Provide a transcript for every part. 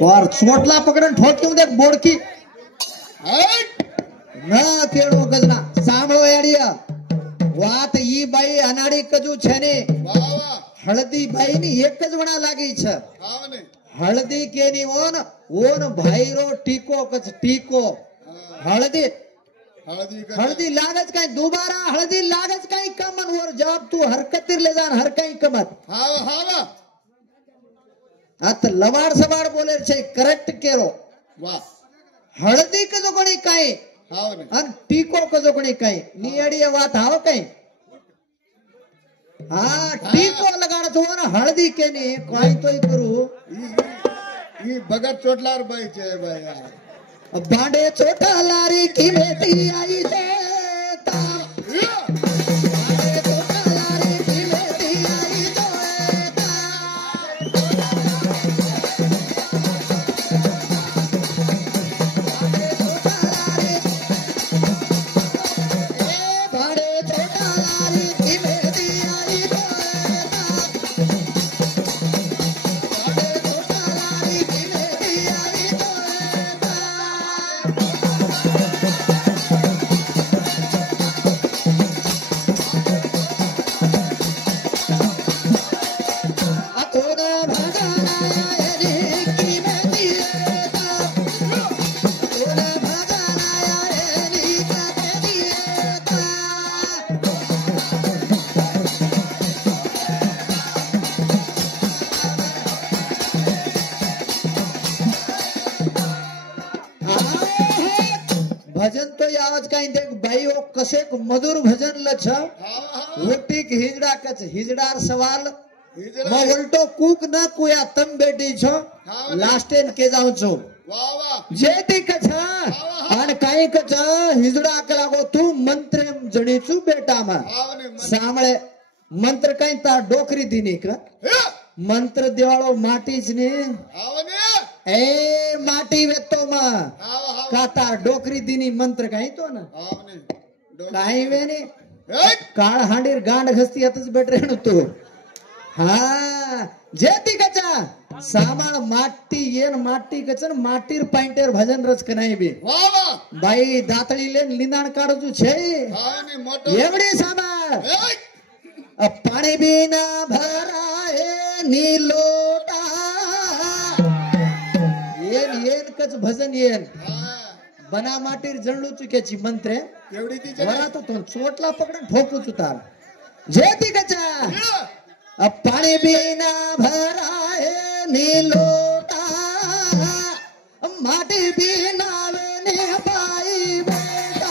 पर चोटला पकडून ठोक्યું दे बोडकी ન કેળો ગજના સાંભળો એડિયા વાત ઈ બાઈ અનાડી કજુ છે ને હળદી બાઈ ની એક જ વણા લાગી છે હળદી કેની ઓન ઓન ભાઈરો ટીકો કચ ટીકો હળદી हळदी लागच काय दुबारा हळदी लागच काय कमन वर जवाब तू हरकतीर ले जान हर काही कमत हाव हाव आता लवाड सवाड बोले छे करेक्ट केरो वाह हळदी कजो कोणी काय हाव ने अन टीको कजो कोणी काय नियडी વાત हाव काय हा टीको लगाड तो ना हळदी केने काय तोय करू ई बगट चोटलार बाई छे बाई बांडे छोटा लारी की बेटी आई देता बांडे छोटा लारी की बेटी आई देता बांडे छोटा लारी की बेटी आई देता बांडे छोटा लारी की बेटी आई देता भजन तो यावच काही देख बाई ओ कसेक मधुर भजन लछ ओटीक हिजड़ा कच हिजड़ार सवाल म उल्टो कूक न कुया तम बेटी छो लास्टेन के जाऊ छो वाह वाह जेती कछ अन काही कछ हिजड़ा के लागो तू मंत्र जणीचू बेटा मा सामळे मंत्र काही ता डोकरी दिनी का मंत्र देवाळो माटीच ने ए माटी वेतो मा का तार डोकरी दिनी मंत्र काही तो ना काही वेने काळ हांडीर गांड घसती आतच बेटरे तू हा जेती कचा सामाळ माटी येन माटी कचन माटीर पाइंटेर भजन रच कनाई बे वाह वाह बाई दातळी लेन लिंदाण काढजू छे एवढी सामाळ पाणी बिना भराए नीलोटा येन येन कच भजन येन बना माटीर जणलू चुक्याची मंत्रे एवढी ती वरा तो चोटला पकडून ठोकू चुतार जेती कचा पाणी बिना भराए नीलोटा माटी बिना वेने बाई बेटा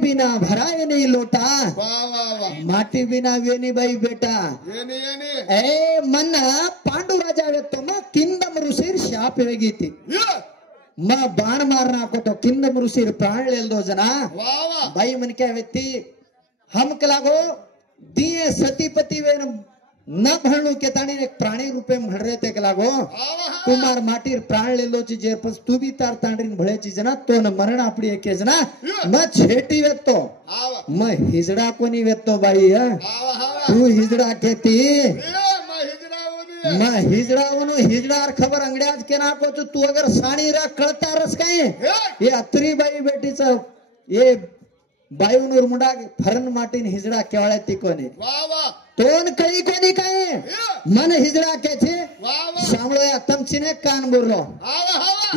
बिना भराए नहीं लोटा माटी बिना वेनी बाई बेटा ए मन पांडु राजा व्यक्तो म किंदम ऋषीर शाप वेगीती म बाण मारना को तो किंदम ऋषीर प्राण लेल दो जना बाई मन क्या व्यक्ति हम कलागो दिए सतीपति वेन न भरणु के ताणी एक प्राणी रूपे म्हणरे ते कलागो कुमार माटीर प्राण लेलो ची जे पस तू भी तार तांडरीन भळेची जना तो न मरण आपली एके जना म छेटी वेतो म हिजडा कोणी वेतो बाई तू हिजडा केती म हिजडावनो हिजडार खबर अंगड्याज के ना को तू अगर साणी रा कळता रस काय ये अत्री बाई बेटीच ये बायूनूर मुंडा फरन माटीन हिजडा केवळ्या ती कोणी तोन कळी कोणी काय मन हिजडा के छे सामळोया तमचीने कान बोरलो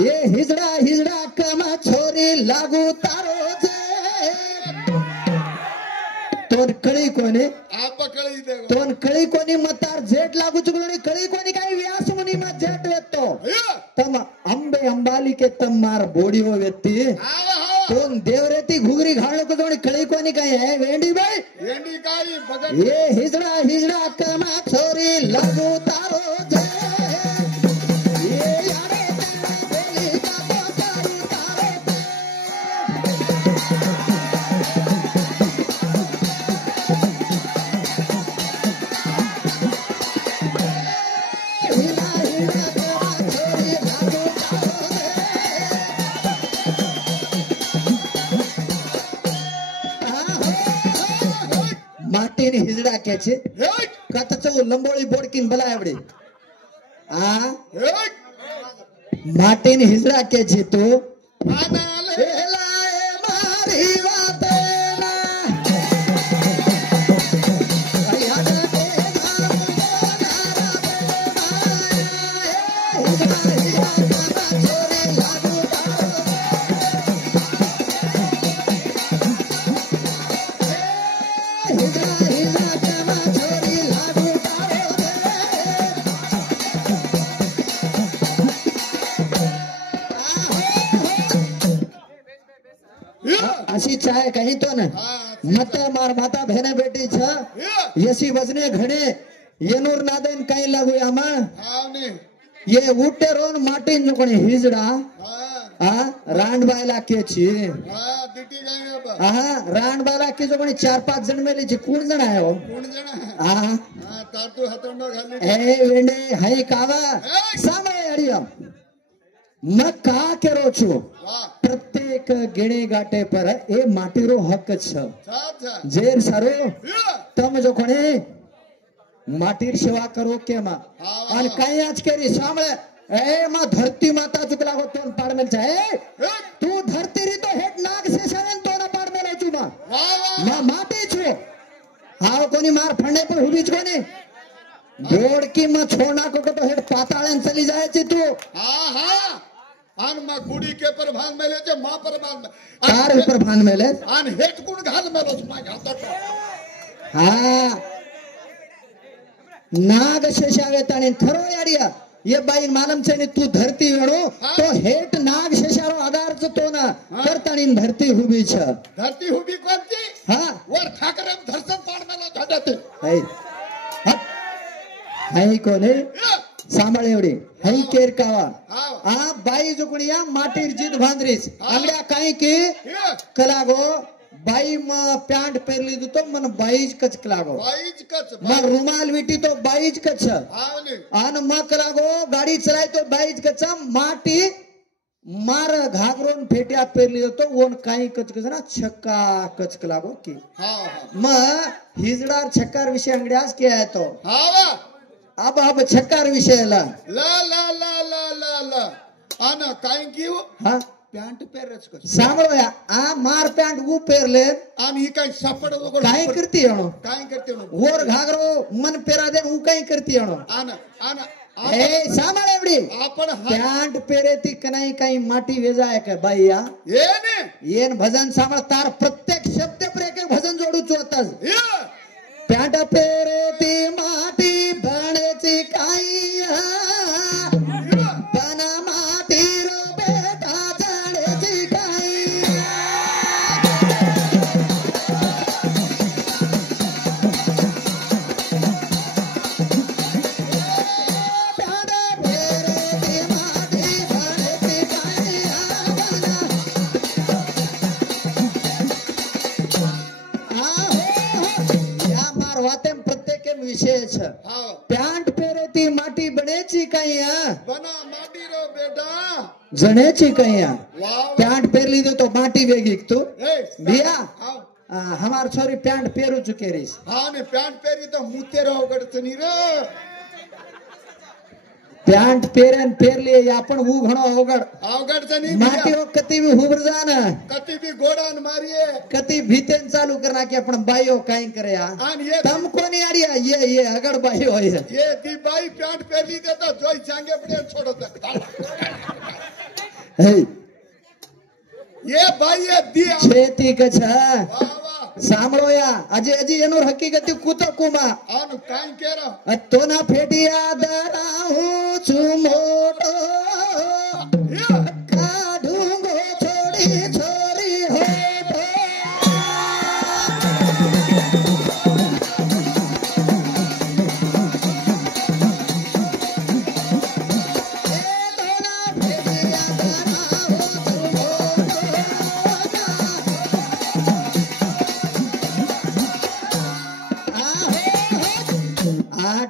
ये हिजडा हिजडा कमा छोरी लागू तारो जे तोन कळी कोणी आप कळी दे तोन कळी कोणी मतार जेट लागू चुकलोनी कळी कोणी काही व्यास मुनी मा जेट वेतो तम अंबे अंबालिके तम मार बोडी हो व्यक्ती तोन देवरेती घुगरी घालो को तोनी कळी कोणी काही है वेंडी बाई वेंडी काही बगत ये हिजड़ा हिजड़ा कमा छोरी लागू तारो जे ये यारे बेली का तारू तारो माटीने हिजड़ा के छे कतचो लंबोळी बोडकीन भला आवडे आ माटीने हिजड़ा के छे तो एलाए मारी वाते ना अयाद के नाम छोरी लागू अशी चाय कहीं तो न मत मार माता बहने बेटी छ यसी वजने घणे येनूर नादेन कहीं लागू आमा ये उठे रोन माटी जो कोणी हिजड़ा रांडबायला के छी रांडबायला के जो कोणी 4-5 जण मेले छी कोण जण आहे हो तातू हतंडो घाली ए वेंडे हाय कावा सामे अडिया मैं का करो छो प्रत्येक गिणे गाटे पर ए माटीरो हक छ जेर सारो तम जो कोणे माटीर सेवा करो के मा और कई आज केरी सामने ए मा धरती माता चुकला हो तोन पाड़ में जाए तू धरती री तो हेट नाग से सेवन तो ना पाड़ में ले चुमा मा माटी छो हाव कोनी मार फंडे पर हुबीच कोनी बोर्ड की मा छोड़ना को तो हेट पाताळन चली जाए ची तू आन मा गुडी के प्रभान मेले जे मा प्रभान में कार प्रभान मेले आन हेट कुण घाल मेलो मा घातो हाँ नाग शेषावे ताणी खरो याडिया ये बाई मालम छे ने तू धरती वेणो तो हेट नाग शेषारो आधार तो ना करताणी धरती हुबी छ धरती हुबी कोणती हां वर ठाकरे धरसन पाड मेलो झडते हाय हाय कोने सांभाळ एवढी हाय केर कावा आ बाई जो कोणिया माटीर जीत भांदरीस आमड्या काय की कलागो बाई म प्यांट पेरली तो मन बाईज कच कलागो बाईज कच म रुमाल विटी तो बाईज कच आन म कलागो गाड़ी चलाई तो बाईज कच माटी मार घागरोन फेटिया पेरली तो ओन काही कच कच ना छक्का कच कलागो की म हिजडार छक्कार विषय अंगड्यास के आहे तो अब छक्कार विषय ला ला ला ला ला ला ला आना काय की हां प्यांट पेरच को सांभळो या आ मार प्यांट ऊ पेरले आन ही काय सपड काय करती हणो काय करते ओर घागरो मन पेरा दे ऊ काय करती हणो आना आना ए सांभाळ एवढी आपण प्यांट पेरेती कनाई काही माटी वेजाय का बाईया येन भजन सांभाळ तार प्रत्येक शब्द पर एक भजन जोडू चोतस प्यांट पेरेती माटी बणेची काही बना माटी रो बेटा जणेची काही प्यांट पेरेती माटी बणेची काही या मार वातेम प्रत्येक विषय छ प्यांट पेरेती माटी बणेची काही बना माटी रो बेटा जणेची काही प्यांट पेरली दे तो माटी वेगी तू भैया हमार छोरी प्यांट पेरू चुके रहीस हाँ ने प्यांट पेरी तो मुते रहो गडचनी रे प्यांट पेरन पेरले आपण हु घणो अवगडचनी माटी हो कती भी हुबर जान कती भी गोडान मारिए कती भीतेन चालू करना कि आपण बाईओ काई करे ये तम कोनी आड़िया ये अगड़ बाई होय ये दी बाई प्यांट पेरली दे तो जोई जांगे पड़े छोड़ो दे हे ये भाई ये दी खेती कछ वाह वाह સાંભળો યા અજી અજી એનું હકીકતી કૂતો કુમા આન કાઈ કેરો તો ના ફેટિયા દરાહું છું મોટો કાઢુંગો છોડી છોરી હોતો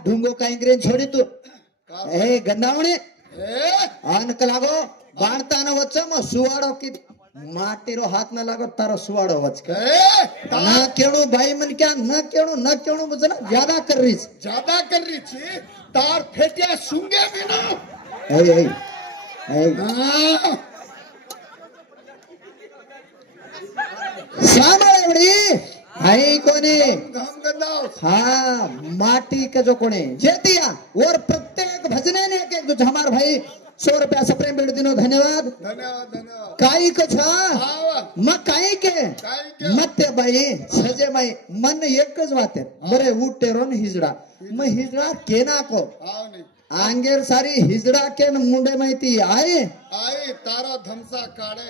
ढूंगो काई करे छोड़ी तू ए गंदावणे आन कलागो बाणता न वच्चे म सुवाड़ो की माटी रो हाथ न लागो तारो सुवाड़ो वच के ना केणो भाई मन क्या न केणो मुझे ना ज्यादा कर रही छी तार फेटिया सुंगे भी ना ए सामळेवडी हाई कोणी हाँ माटी का जो कोने जेतिया और प्रत्येक भजने ने एक जो हमार भाई 100 रुपया सप्रेम बेड़ दिनो धन्यवाद काई को छा म काई के मत्ते भाई सजे माई मन एकच वाते बरे उठेरो न हिजडा म हिजडा केना को आंगेर सारी हिजडा के न मुंडे माहिती आए तारा धमसा काढे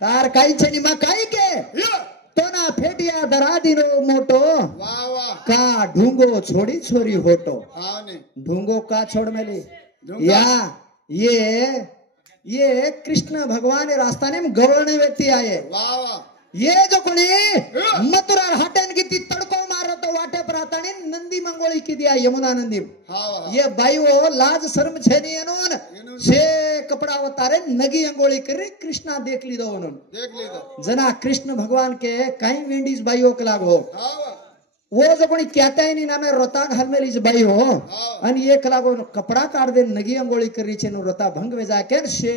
तार काई छनी म काई के तो ना फेटिया दरादीनो मोटो का ढूंगो छोड़ी छोरी होटो ढूंगो का छोड़ मेली या ये कृष्ण भगवान रास्ता ने गवळणे व्यक्ति आये ये जो कोणी मथुरा हाटन की ती तड़को मारो तो वाटे पर आता ने नंदी मंगोली की दिया यमुना नंदी ये भाई वो लाज शर्म छेनी एनोन से कपड़ा उतारे नगी अंगोली करे कृष्णा देख ली दो जना कृष्ण भगवान के कई विंडीज भाइयों के लागो वो जो कोणी कहता है नहीं नामे रोता घाल में लीज भाई हो अन ये कलागो कपड़ा काट दे नगी अंगोली करी छे नो रोता भंग वे जाके से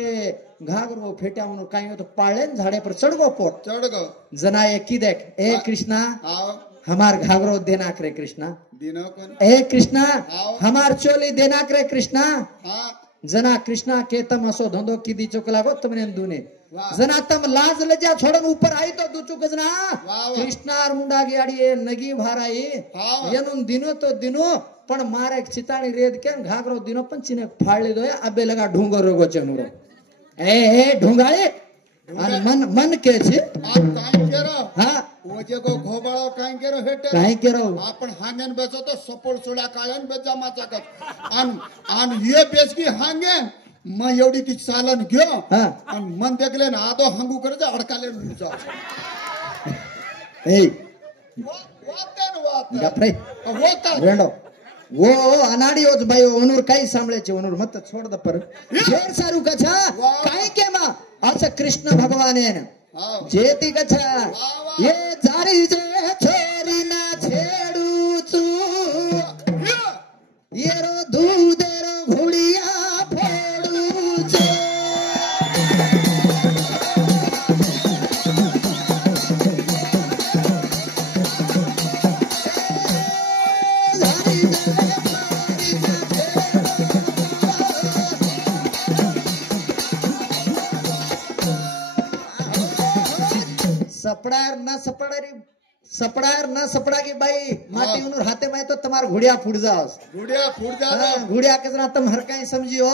घागरो फेट्या उनो काई तो पाळे झाड़े पर चढ़ गो जना ये की देख ए कृष्णा हमार घागरो देना करे कृष्णा ए कृष्णा हमार चोली देना करे कृष्णा जना कृष्णा के तम असो धंधो की दी चोकला गो तुमने दूने जना तम लाज लज्जा छोड़न ऊपर आई तो दुचु गजना कृष्णार मुंडा गियाड़ी ए नगी भाराई यनुन दिनो तो दिनो पण मारे चिताणी रेद के घागरो दिनो पण चिने फाड़ली दो अबे लगा ढूंगो रोगो चनुरो ए ढूंगाए मन मन के छे काई केरो हां ओजे को घोबाळो काई केरो हेटे काई केरो आपण हांगेन बेचो तो सपोळ सोडा कायन बेजा माचाकत आन ये बेच की हांगेन म एवढी ती चालन घ्यो आणि मन देखले ना आदो हंगू करे अडकाले नुचा ए वाते गपरे होता रेंडो वो अनाड़ी ओज भाई ओनूर काई सांभळे छे ओनूर मत छोड़ द पर जेर सारू कछा काई के मा अच्छा कृष्ण भगवान है जेती कछा ये जारी जे छोरी ना छेड़ू चू ये रो दूधेरो घुड़िया फोड़ू छे सपड़ार ना सपड़ा की बाई माटी उनर हाथे में तो तुम्हार घुड़िया फूट जाओ घुड़िया के जना तुम हर कहीं समझियो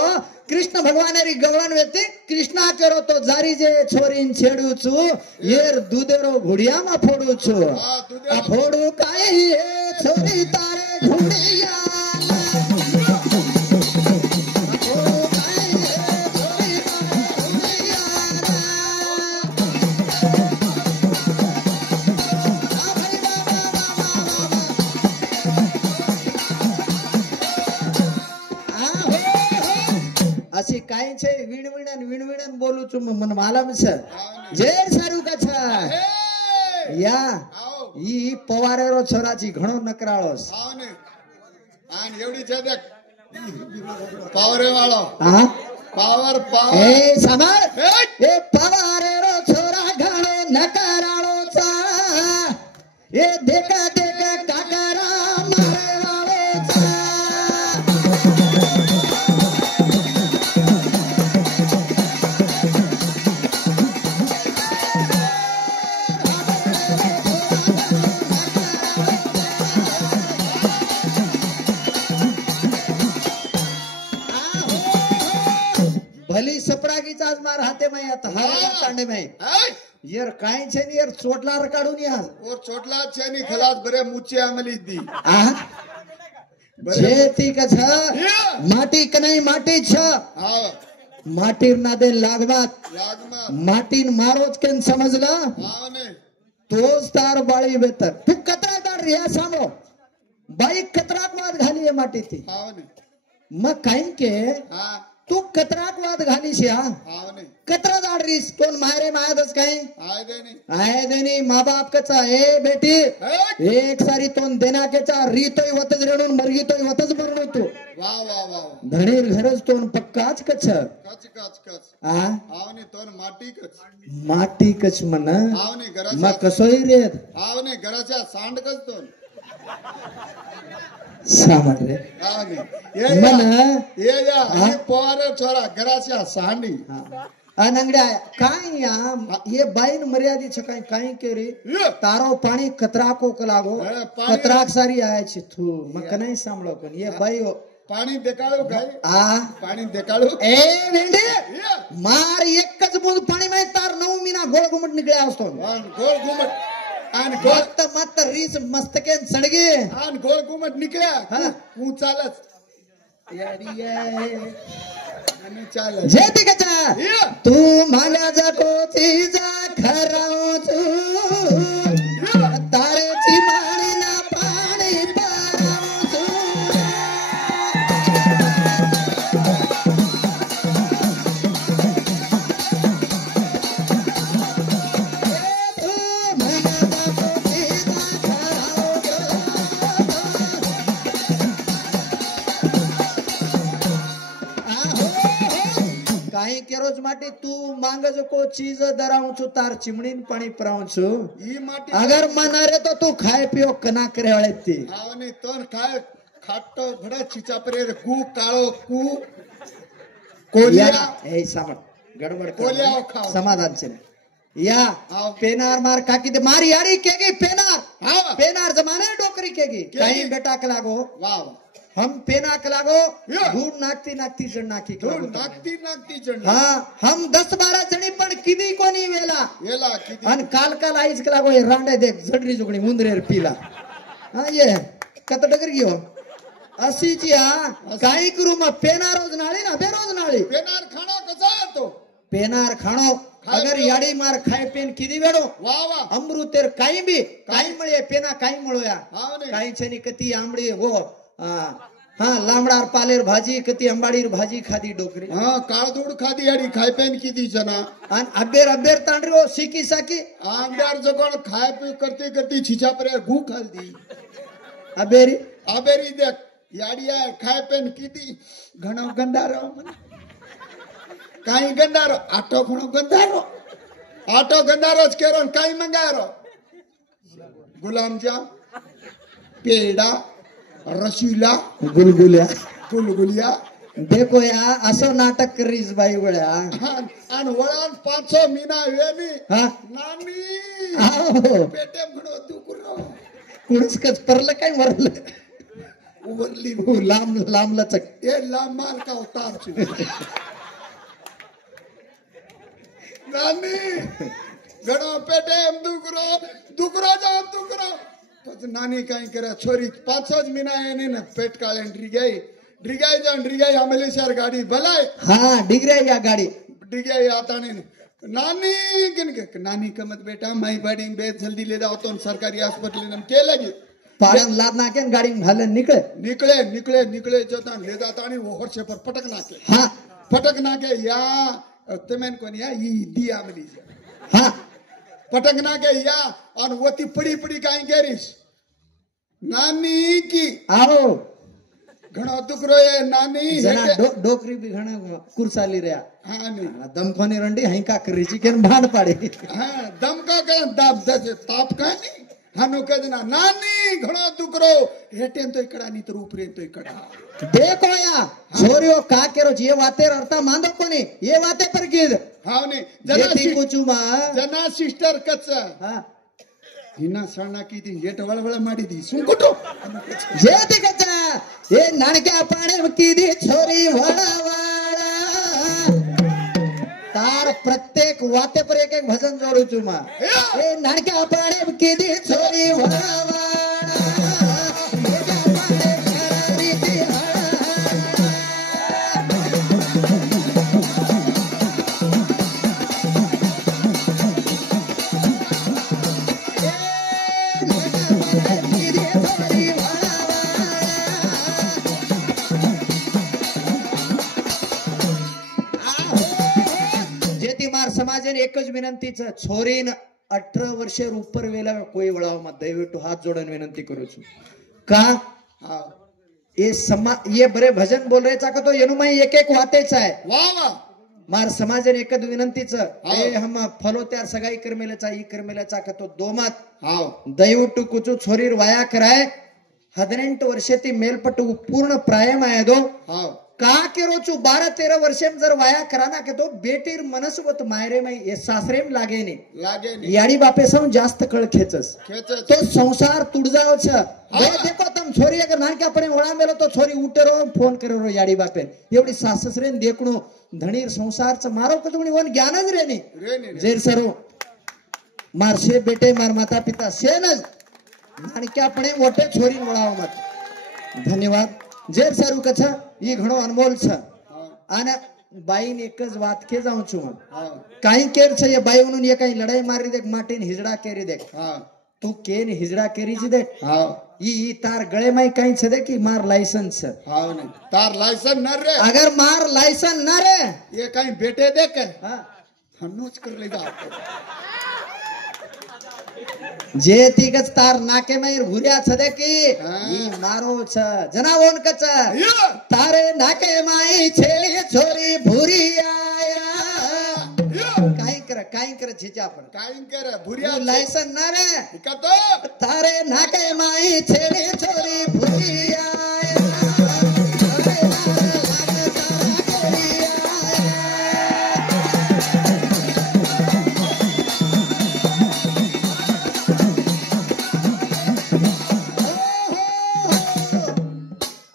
कृष्ण भगवान री गवळण व्यक्ति कृष्णा करो तो जारी जे छोरीन छेड़ू छु येर दूधेरो घुड़िया मा फोड़ू छु आ फोड़ू काई हे छोरी तारे घुड़िया अशी काय छे विणविणन बोलू छु मन मालूम छे जेर सारू कछा या ई पवारेरो छोराची घणो नकराळोस आन एवढी छे देख पावरे वाळो हां पावर ए सांभाळ ए पवारेरो छोरा घणो नकराळो चा ए देखा देखा काकरा मारे वाळो चा भली सपडागीच आज मार हाते माय आता हार कांडे माय यार काय छे नी यार चोटलार काढून या और चोटला छे नी खलास बरे मुचे आमली दी जे ती कछ माटी कनाई माटी छ माटीर नादे लागमात माटीन मारोच केन समजलं तोच तार बाळी बेतर तू कतरादार रिया सांगो बाई कतराकवाद घाली आहे माटी ती मग काही के तू कतराकवाद घालीस या कतरादार रीस कोण मारे मायादच काही आय देनी माँ बाप कचा ए बेटी एक सारी तोन देना केचा रीतोय वतच रेणून मरगीतोय वतच मरणू तू वाह वाह वाह धणीर घरच तोन पक्काच कच कच कच कच आवने तोन माटी कच मन आवने घराच्या मग कसोय रे आवने घराच्या सांड कच तोन सामर रे आवने मन ये या पोर छोरा घराच्या सांडी अनंगड्या काय या ये बाईन मर्यादी छ काय काय के रे तारो पाणी कतरा को लागो कतराक सारी आयाची थू मग नाही सांभळो कोण ये बाई पाणी देकाळू काय पाणी देकाळू ए वेंडे मार एकच बूंद पाणी में तार 9 मीना गोळ घुमट निकळ्या असतो गोळ घुमट आन गोळ मत रीस मस्तकेन सडगे आन गोळ घुमट निकळ्या तू चालच चाल जे ती कचा तू माल्या जाको चीजा खराव तू तारेची माळी ना पाणी पाराव तू काही केरोज माटी तू मांगज को चीज दराऊ छु तार चिमणीन पाणी पराऊ छु ई माटी अगर मनारे तो तू खाए पियो कना करे वाले ती आवने तोन खाए खाटो भडा चिचापरे कू काळो कू कोलिया ए सामट गडबड कोलिया खाओ समाधान से या पेनार मार काकी दे मार यारी केगी पेनार पेनार जमाने डोकरी केगी काही बेटा के लागो वाह हम पेना के लागो धूड़ नाकती नाकती जण नाकी नाकती जण हाँ हम 10-12 जणी पण किदी कोनी वेला किदी अन काल काल आईज के लागो ये रांडे देख जडरी जुगणी मुंदरेर पीला हाँ ये कत डगर गयो असी जी हाँ काही करू म पेना रोज नाळी ना बेरोज नाळी पेनार खाणो कसा तो पेनार खाणो अगर याडी मार खाए पेन किदी वेडो वाह वाह अमृतेर काही बी काही मळे पेना काही मळोया काही छनी कती आंबडी वो हाँ लांबडार पालेर भाजी कती अंबाडीर भाजी खादी डोकरी हाँ काळदूड खादी याडी खाय पेन किती जना अन अबेर अबेर तांडरो सिकी साकी आंब्यार जगोन खाय पे करते करते छिचा परे गु खाल दी अबेरी अबेरी देख याडिया खाय पेन किती घणो गंडारो काही गंडारो आटो घणो गंडारोच केरोन काही मंगारो गुलाम जाम पेडा रशीला गुलगुलिया देखो या असो नाटक करीस बाई वळ्या आणि वळान 500 मीना वेनी नानी पेटे म्हणो दुकुरो कुणसकच परलं काय मरलं उवरली लांब लांब लचक ए लांब मार का उतार छु नानी गणो पेटे दुकुरो जाम दुकुरो नानी काही करा छोरी 500 मीना येने ना पेट काळेन ड्रिगाई जान ड्रिगाई आमेले शहर गाडी भलाय हाँ डिगरे या गाडी डिगाई आता ने नानी किन के नानी कमत बेटा माई बड़ी बे जल्दी ले जाओ तो सरकारी अस्पताल में के लगे पाड़न लाद ना के गाड़ी में घाले निकले जोता ले जाता नहीं वो हर्षे पर पटक ना के हाँ पटक ना के या तमेन कोन या ई दी आमली हाँ पटक ना के या और वती पड़ी काई गेरिस नानी की आओ घणो दुकरो ये नानी जना डोकरी भी घणो कुरसाली रया हां नी दमखोनी रंडी हंका करीची केन भांड पाडे हां दमका के दाब दे ताप का नी हनु कजना नानी घणो दुकरो हेटेन तो इकड़ा नी तो ऊपरे तो इकड़ा देखो या छोरियो का केरो जे वाते अर्था मांदो कोनी ये वाते पर कीद हां नी जना सिस्टर कच्च हां हिना सणा कीदी येट वळवळ माडीदी सुंकुटो जेती कच्चा ए नाणक्या पाणे कीदी छोरी वळवाळा वाते पर एक भजन जोड़ू छू मा ए नानक्या पाड़े कीधी छोरी वावा समाजन एकच विनंतीच छोरीन 18 वर्ष ઉપર વેલા કોઈ વળાવમાં દયವಿಟ್ಟು हाथ जोड़न विनंती करू છું का ये ये बरे भजन बोल रहे चाका तो येनु माई एक एक वातेच आहे वाह वाह मार समाजन एकच विनंतीच ए हम फलो त्यार सगाई करमेलेचा ई करमेलेचा का तो दोमात दयविಟ್ಟು कुचू छोरीर वाया कराय 18 वर्षाती मेलपट्टू पूर्ण प्रायम आहे दो का केरो चू 12-13 वर्षेम जर वाया करा ना के तो बेटीर मनसवत मायरे में ये सासरेम लागे नहीं याडी बापे सम जास्त कळ खेचस तो संसार तुड जाओ छ देखो तम छोरी अगर नान के अपने ओळा मेलो तो छोरी उठेरो फोन करेरो याडी बापे एवढी साससरेन देखणो धणीर संसार च मारो कदुणी वन ज्ञानच रे नहीं जेर सरो मार से बेटे मार माता पिता सेनज नान के अपने मोठे छोरी ओळाव मत धन्यवाद जेर सरू कछा ये घणो अनमोल छ आने बाईन एकच वात के जाऊं छु काई केर छ ये बाई उन ये काई लड़ाई मारी देख माटीन हिजड़ा केरी देख तू केन हिजड़ा केरी जी देख ई तार गळे माई काई छ दे की मार लाइसेंस नहीं तार लाइसेंस न रे अगर मार लाइसेंस न रे ये काई बेटे देख हन्नोच कर लेगा जे तिगच तार नाके में भुरिया छदे की ई मारो छ जनावोन कच तारे नाके माई छेली छोरी भुरिया काई कर छिचा पण काई कर भुरिया लाइसेंस ना रे का तो तारे नाके माई छेली छोरी भुरिया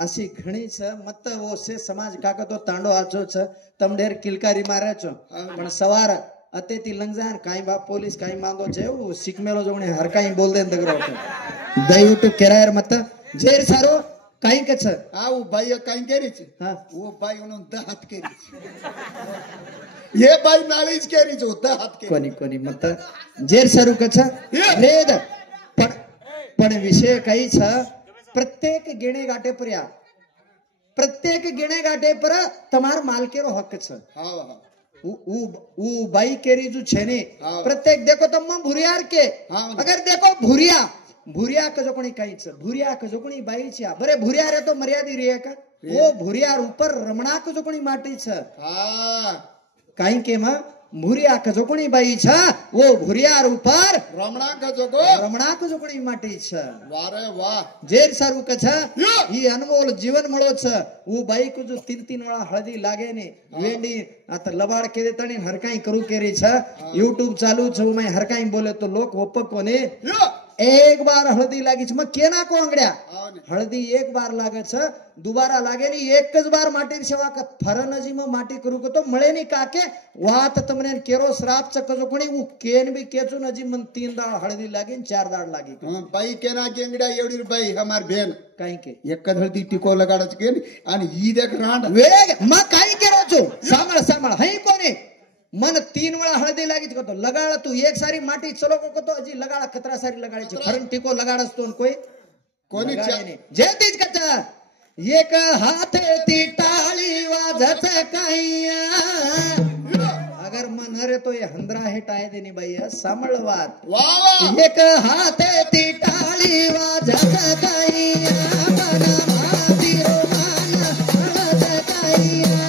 अशी घणी छ मत वो से समाज काका तो तांडो आचो छ तम ढेर किलकारी मारे छो पण सवार अतेती लंगजान काई बाप पोलीस काई मांगो छे वो सिकमेलो जोणे हर काई बोल दे दगरो दयविಟ್ಟು केरायर मत जेर सारो काई के छ वो भाई काई केरी छ हां वो भाई उन दात केरी छ ये भाई नालीज केरी छ दात केरी कोनी मत जेर सारो के छ रेद पण विषय काई छ प्रत्येक गेणे गाटे पर या प्रत्येक गेणे गाटे पर तमार मालकेरो हक छ ऊ बाई केरी जो छेने प्रत्येक देखो तम भुरियार के अगर देखो भुरिया का जो कोणी काई छ भुरिया का जो कोणी बाई छ बरे भुरिया रे तो मर्यादी रे का वो भुरियार ऊपर रमणा का जो कोणी माटी छ काई के मा भुरिया का जो कोणी बाई छ वो भुरियार ऊपर रमणा का जो कोणी माटी छ वारे वाह जेर सारू का छ ही अनमोल जीवन मळो छ वो बाई को जो 3-3 वेळा हळदी लागे ने वेंडी आता लबाड के देतानी हर काई करू केरी छ YouTube चालू छ मैं हर काई बोले तो लोक ओपक कोने एक बार हळदी लागी छ म केना को अंगड्या हळदी एक बार लागे छ दोबारा लागे नी एकच बार माटी सेवा का फरनजी में माटी करू को तो मळे नी काके वात तमने केरो श्राप च कजो कोणी उ केन भी केचो नजी मन 3 दाड हळदी लागी 4 दाड लागी बाई केना के अंगड्या एवढी बाई हमार बेन काई के एक हळदी टिको लगाडच के आणि ही देख रांड वेग म काई केरो छो सांभाळ हई कोने मन 3 वेळा हळदी लागी तो लगाड़ तू एक सारी माटी चलो को तो अजी लगाड़ा खतरा सारी लगाड़ी छे फरन टिको लगाड़स तो कोनी जेतीज कचा एक हाथे ती टाळी वाजत काईया अगर मन रे तो ये हंद्रा हे टाय देनी बाई सांभळ वात वाह एक हाथे ती टाळी वाजत काईया मन माती रोमान वाजत काईया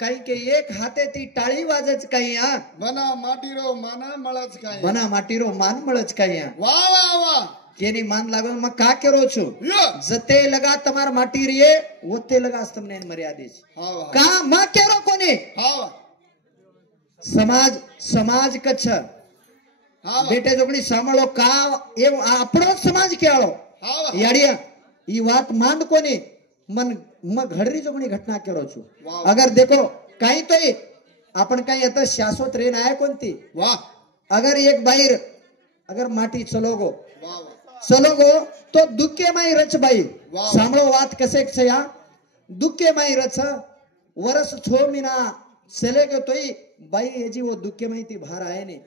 काही के एक हाते ती टाळी वाजच काही बना माटीरो माना मळच काही बना माटीरो मान मळच काही वाह वाह वाह કેની માન લાગો માં કા કરો છો જતે લગા તમાર માટી રીએ ઓતે લગા તમને મર્યાદે છે કા માં કેરો કોને સમાજ સમાજ કચ્છ બેટે જોગણી સાંભળો કા એ આપણો સમાજ કેળો યાડિયા ઈ વાત માંડ કોને मन मग घडरी जोगणी घटना करो छु अगर देखो काही तो आपण काही आता शाश्वत रेन आहे कोणती वाह अगर एक बाहेर अगर माटी चलोगो तो दुखे माई रच बाई सांभळो वात कसे छया दुखे माई रच वर्ष 6 महीना चले गयो तोई बाई एजी वो दुखे माई ती भार आहे ने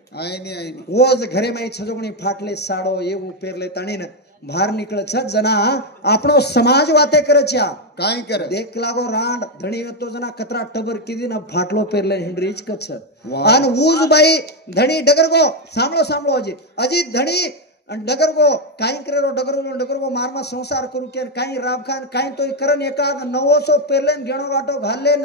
रोज घरे माई छजोगणी फाटले साडो એવું પેરલે તાણીને बाहर निकल जना आपनो समाज वाते करे छा काय करे देख लागो रांड धणी तो जना कतरा टबर कीदी ना फाटलो पेरले हिंडरीच कछ अन ऊज बाई धणी डगरगो सांभळो अजी धणी डगरगो काय करे रो डगरगो मारमा संसार करू के काय राबखान काय तोय करन एकाद 900 पेरले घेणो गाटो घालले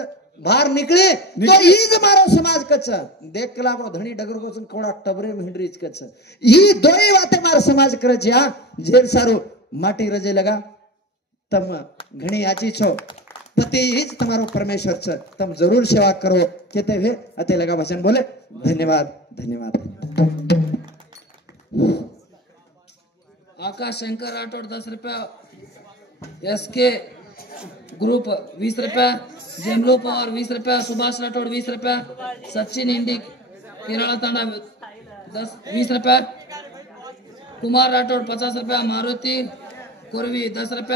बाहर निकले तो ईज मारो समाज कच्छ देख लागो धणी डगरगो सन कोड़ा टबरे हिंडरीच कच्छ ई दोई वाते मार समाज करे छा जेल सारो माटी रजे लगा तम घणी आची छो पति ईज तमारो परमेश्वर छ तम जरूर सेवा करो केते वे अते लगा वचन बोले धन्यवाद आकाश शंकर राठौड़ 10 रुपया एसके ग्रुप 20 रुपया जेमलो पवार 20 रुपया सुभाष राठौड़ 20 रुपया सचिन इंडिक केरला तांडा 20 रुपया कुमार राठौड़ 50 रुपया मारुति कुर्वी 10 रुपया